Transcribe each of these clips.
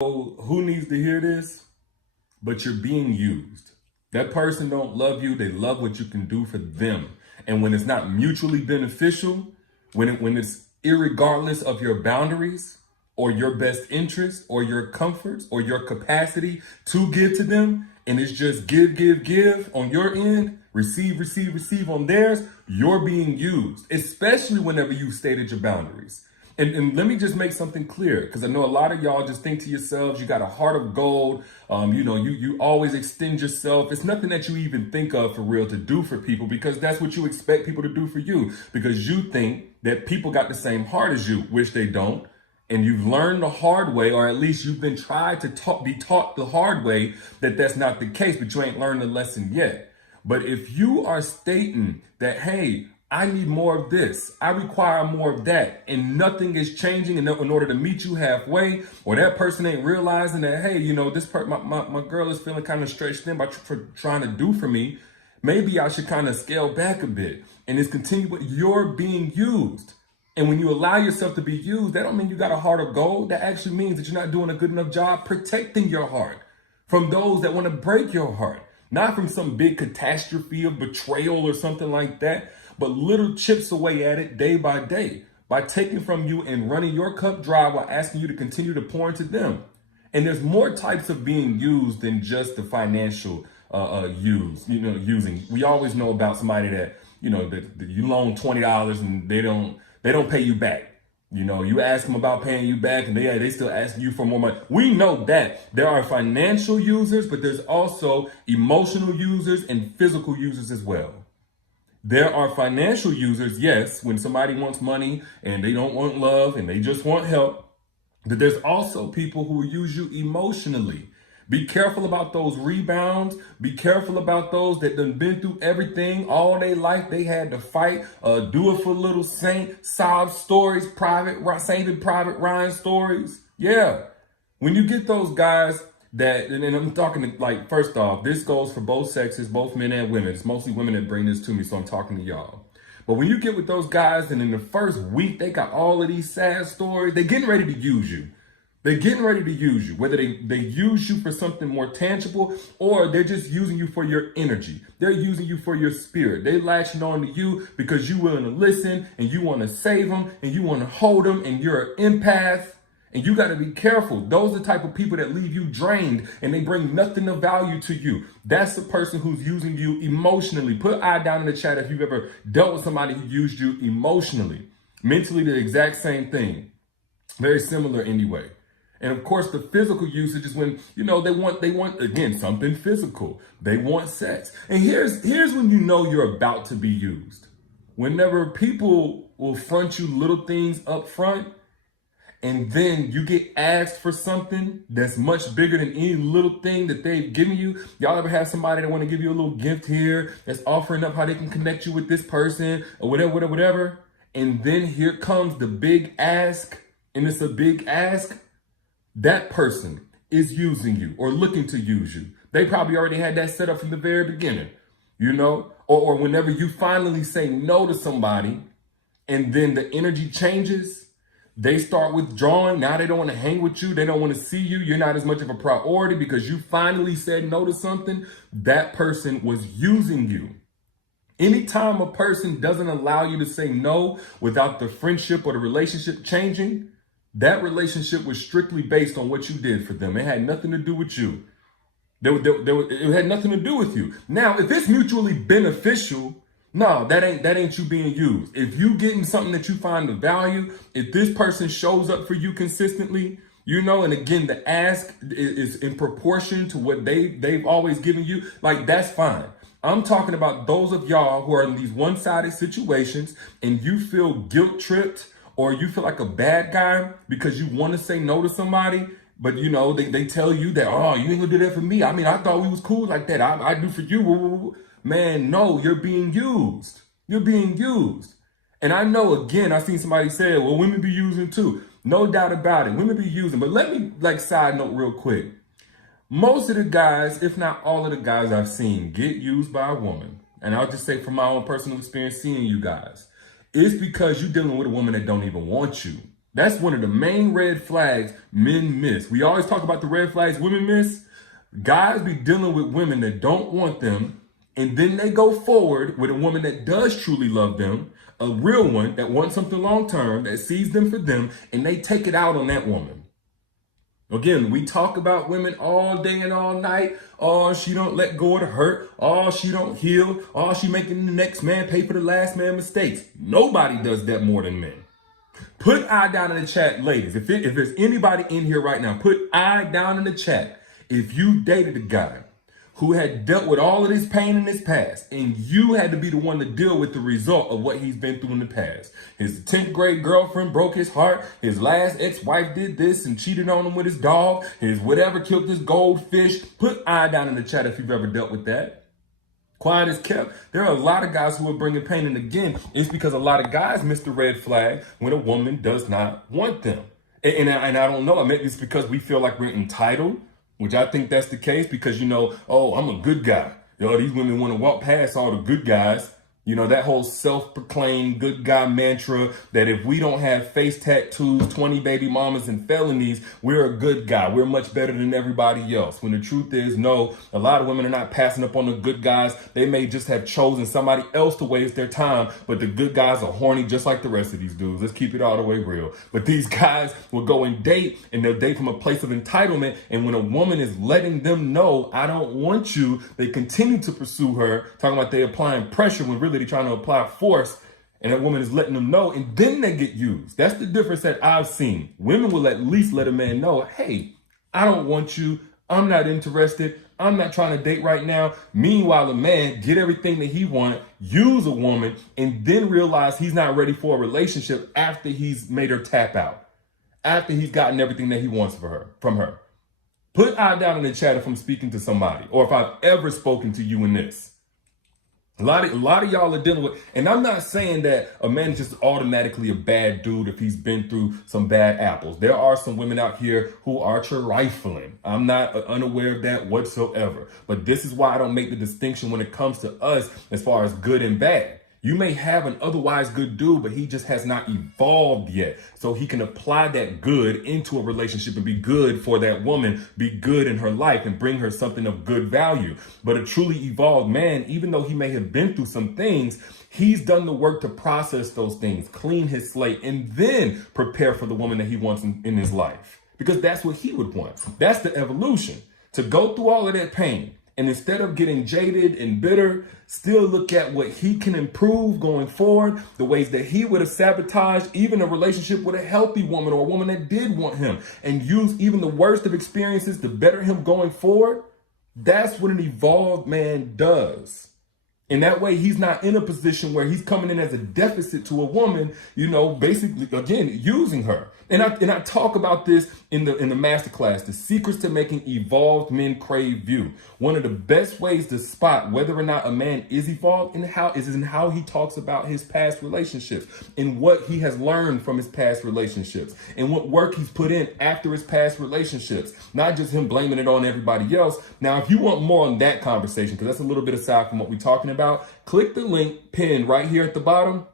Who needs to hear this? But you're being used. That person don't love you. They love what you can do for them. And when it's not mutually beneficial, when it's irregardless of your boundaries or your best interest or your comforts or your capacity to give to them, and it's just give on your end, receive on theirs, you're being used, especially whenever you've stated your boundaries. And let me just make something clear, because I know a lot of y'all just think to yourselves, you got a heart of gold. You always extend yourself. It's nothing that you even think of for real to do for people, because that's what you expect people to do for you, because you think that people got the same heart as you, which they don't. And you've learned the hard way, or at least you've been tried to be taught the hard way that that's not the case, but you ain't learned the lesson yet. But if you are stating that, hey, I need more of this, I require more of that, and nothing is changing in order to meet you halfway, or that person ain't realizing that, hey, my girl is feeling kind of stretched thin for trying to do for me, maybe I should kind of scale back a bit and it's continue, but you're being used. And when you allow yourself to be used, that don't mean you got a heart of gold. That actually means that you're not doing a good enough job protecting your heart from those that want to break your heart. Not from some big catastrophe of betrayal or something like that, but little chips away at it day by day by taking from you and running your cup dry while asking you to continue to pour into them. And there's more types of being used than just the financial using. We always know about somebody that, that you loan $20 and they don't pay you back. You ask them about paying you back and they still ask you for more money. We know that there are financial users, but there's also emotional users and physical users as well. There are financial users, yes, when somebody wants money and they don't want love and they just want help. But there's also people who use you emotionally. Be careful about those rebounds. Be careful about those that done been through everything all their life. They had to fight, do it for little saint, sob stories, Saint and Private Ryan stories. Yeah. When you get those guys that, and I'm talking like, first off, this goes for both sexes, both men and women. It's mostly women that bring this to me, so I'm talking to y'all. But when you get with those guys and in the first week, they got all of these sad stories, they're getting ready to use you. They're getting ready to use you, whether they use you for something more tangible or they're just using you for your energy. They're using you for your spirit. They latching on to you because you're willing to listen and you want to save them and you want to hold them and you're an empath. And you got to be careful. Those are the type of people that leave you drained and they bring nothing of value to you. That's the person who's using you emotionally. Put I down in the chat if you've ever dealt with somebody who used you emotionally. Mentally, the exact same thing. Very similar anyway. And of course, the physical usage is when, they want, again, something physical. They want sex. And here's when you know you're about to be used. Whenever people will front you little things up front, and then you get asked for something that's much bigger than any little thing that they've given you. Y'all ever have somebody that want to give you a little gift here that's offering up how they can connect you with this person or whatever. And then here comes the big ask, and it's a big ask. That person is using you or looking to use you. They probably already had that set up from the very beginning, or whenever you finally say no to somebody and then the energy changes, they start withdrawing. Now they don't want to hang with you. They don't want to see you. You're not as much of a priority because you finally said no to something. That person was using you. Anytime a person doesn't allow you to say no without the friendship or the relationship changing, that relationship was strictly based on what you did for them. It had nothing to do with you. It had nothing to do with you. Now, if it's mutually beneficial, no, that ain't you being used. If you getting something that you find of value, if this person shows up for you consistently, and again, the ask is in proportion to what they've always given you, like that's fine. I'm talking about those of y'all who are in these one-sided situations and you feel guilt tripped or you feel like a bad guy because you want to say no to somebody, but they tell you that, oh, you ain't gonna do that for me. I mean, I thought we was cool like that. I do for you. Man, no, you're being used. You're being used. And I know, again, I seen somebody say, well, women be using too. No doubt about it. Women be using. But let me side note real quick. Most of the guys, if not all of the guys I've seen get used by a woman. And I'll just say from my own personal experience seeing you guys, it's because you're dealing with a woman that don't even want you. That's one of the main red flags men miss. We always talk about the red flags women miss. Guys be dealing with women that don't want them, and then they go forward with a woman that does truly love them, a real one that wants something long term, that sees them for them, and they take it out on that woman. Again, we talk about women all day and all night. Oh, she don't let go of the hurt. Oh, she don't heal. Oh, she making the next man pay for the last man mistakes. Nobody does that more than men. Put I down in the chat, ladies. If there's anybody in here right now, put I down in the chat. If you dated a guy who had dealt with all of this pain in his past, and you had to be the one to deal with the result of what he's been through in the past. His 10th grade girlfriend broke his heart. His last ex-wife did this and cheated on him with his dog. His whatever killed his goldfish. Put I down in the chat if you've ever dealt with that. Quiet as kept. There are a lot of guys who are bringing pain. And again, it's because a lot of guys miss the red flag when a woman does not want them. And I don't know. Maybe it's because we feel like we're entitled, which I think that's the case because, oh, I'm a good guy. These women want to walk past all the good guys. That whole self-proclaimed good guy mantra that if we don't have face tattoos, 20 baby mamas and felonies, we're a good guy. We're much better than everybody else. When the truth is, no, a lot of women are not passing up on the good guys. They may just have chosen somebody else to waste their time, but the good guys are horny just like the rest of these dudes. Let's keep it all the way real. But these guys will go and date, and they'll date from a place of entitlement. And when a woman is letting them know, I don't want you, they continue to pursue her, talking about they applying pressure when really they're trying to apply force, and that woman is letting them know, and then they get used. That's the difference that I've seen. Women will at least let a man know, hey, I don't want you. I'm not interested. I'm not trying to date right now. Meanwhile, a man get everything that he wants, use a woman, and then realize he's not ready for a relationship after he's made her tap out, after he's gotten everything that he wants from her. Put I down in the chat if I'm speaking to somebody, or if I've ever spoken to you in this. A lot of y'all are dealing with, and I'm not saying that a man is just automatically a bad dude if he's been through some bad apples. There are some women out here who are trifling. I'm not unaware of that whatsoever. But this is why I don't make the distinction when it comes to us as far as good and bad. You may have an otherwise good dude, but he just has not evolved yet. So he can apply that good into a relationship and be good for that woman, be good in her life and bring her something of good value. But a truly evolved man, even though he may have been through some things, he's done the work to process those things, clean his slate, and then prepare for the woman that he wants in his life. Because that's what he would want. That's the evolution. To go through all of that pain. And instead of getting jaded and bitter, still look at what he can improve going forward, the ways that he would have sabotaged even a relationship with a healthy woman or a woman that did want him, and use even the worst of experiences to better him going forward. That's what an evolved man does. And that way he's not in a position where he's coming in as a deficit to a woman, basically, again, using her. And I talk about this in the masterclass, the secrets to making evolved men crave you. One of the best ways to spot whether or not a man is evolved in how he talks about his past relationships and what he has learned from his past relationships and what work he's put in after his past relationships, not just him blaming it on everybody else. Now, if you want more on that conversation, because that's a little bit aside from what we're talking about, click the link pinned right here at the bottom.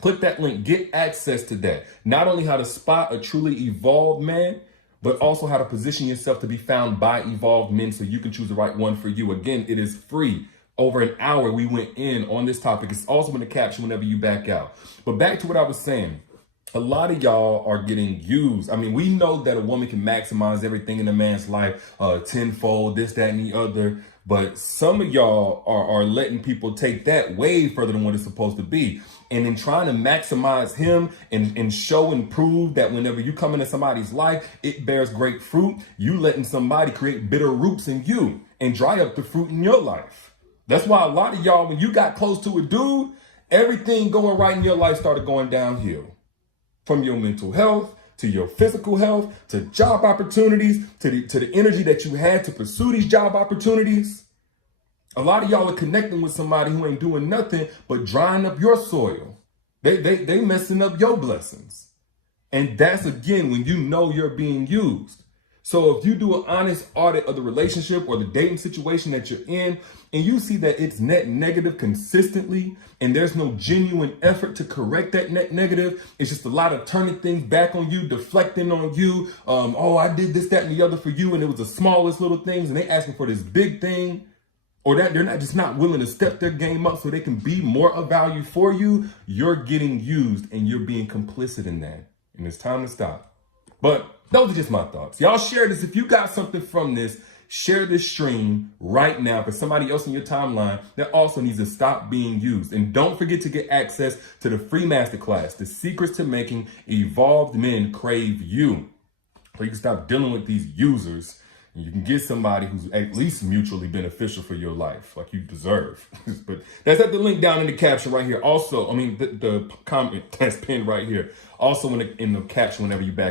Click that link, get access to that. Not only how to spot a truly evolved man, but also how to position yourself to be found by evolved men so you can choose the right one for you. Again, it is free. Over an hour we went in on this topic. It's also in the caption whenever you back out. But back to what I was saying. A lot of y'all are getting used. I mean, we know that a woman can maximize everything in a man's life, tenfold, this, that, and the other. But some of y'all are letting people take that way further than what it's supposed to be. And in trying to maximize him and show and prove that whenever you come into somebody's life, it bears great fruit, you letting somebody create bitter roots in you and dry up the fruit in your life. That's why a lot of y'all, when you got close to a dude, everything going right in your life started going downhill. From your mental health, to your physical health, to job opportunities, to the energy that you had to pursue these job opportunities. A lot of y'all are connecting with somebody who ain't doing nothing but drying up your soil. They messing up your blessings. And that's, again, when you know you're being used. So if you do an honest audit of the relationship or the dating situation that you're in, and you see that it's net negative consistently, and there's no genuine effort to correct that net negative, it's just a lot of turning things back on you, deflecting on you. Oh, I did this, that, and the other for you, and it was the smallest little things, and they asking for this big thing, or that they're not willing to step their game up so they can be more of value for you. You're getting used, and you're being complicit in that, and it's time to stop. But those are just my thoughts. Y'all share this. If you got something from this, share this stream right now for somebody else in your timeline that also needs to stop being used. And don't forget to get access to the free masterclass, The Secrets to Making Evolved Men Crave You. So you can stop dealing with these users and you can get somebody who's at least mutually beneficial for your life, like you deserve. But that's at the link down in the caption right here. Also, the comment that's pinned right here. Also in the caption whenever you back